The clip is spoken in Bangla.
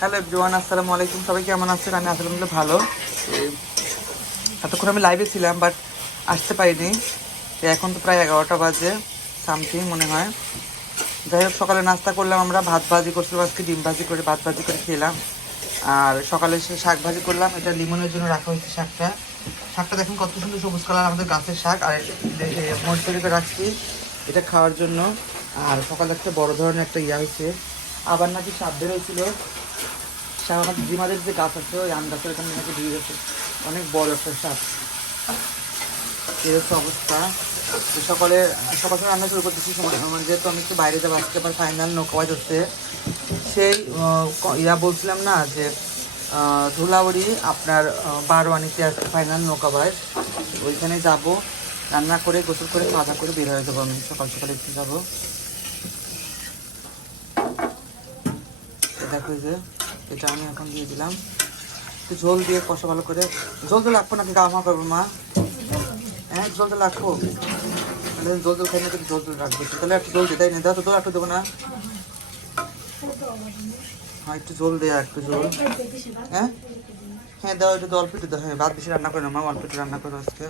হ্যালো এভরিওয়ান, আসসালামু আলাইকুম। সবাই কেমন আছেন? আমি আলহামদুলিল্লাহ ভালো। এতক্ষণ আমি লাইভে ছিলাম বাট আসতে পারিনি। এখন তো প্রায় 11টা বাজে সামথিং মনে হয়। যাই হোক, সকালে নাস্তা করলাম আমরা, ভাত ভাজি করছিলাম আজকে, ডিম ভাজি করে ভাত ভাজি করে খেলাম। আর সকালে শাক ভাজি করলাম, এটা লিমনের জন্য রাখা হয়েছে শাকটা। শাকটা দেখুন কত সুন্দর সবুজ কালার, আমাদের গাছের শাক। আর মরিচে রাখছি এটা খাওয়ার জন্য। আর সকালে একটা বড় ধরনের একটা ইয়া হয়েছে, আবার নাকি সাপ বের হয়েছিল। সাপ আমাদের ডিমাদের যে গাছ আছে ওই আম গাছের এখানে নাকি দিয়ে গেছে, অনেক বড় একটা সাপ। এই হচ্ছে অবস্থা। তো সকালে সকাল সময় রান্না শুরু করতেছি সময় আমার, যেহেতু আমি একটু বাইরে যাবো আজকে, আবার ফাইনাল নৌকাবাজ হচ্ছে। সেই ইয়া বলছিলাম না যে ধুলাউড়ি আপনার বারোয়ানিতে আজকে ফাইনাল নৌকাবাজ, ওইখানে যাব। রান্না করে গোসল করে খাওয়া দাওয়া করে বের হয়ে যাবো। আমি সকাল সকালে একটু যাবো। দেখো যে এটা আমি এখন দিয়ে দিলাম, একটু ঝোল দিয়ে কষা ভালো করে। ঝোল তো লাগবো নাকি গামা করবো মা? হ্যাঁ ঝোল তো লাগবো, জল জল খাই না, কিন্তু জল জল রাখবো। তাহলে একটু জল দিয়ে তাই না? দাও তো, জল একটু দেবো না? হ্যাঁ একটু জল দেয়া, একটু জল। হ্যাঁ হ্যাঁ দাও, একটু অল্প একটু দাও। হ্যাঁ ভাত বেশি রান্না করে না মা, অল্প একটু রান্না করো আজকে।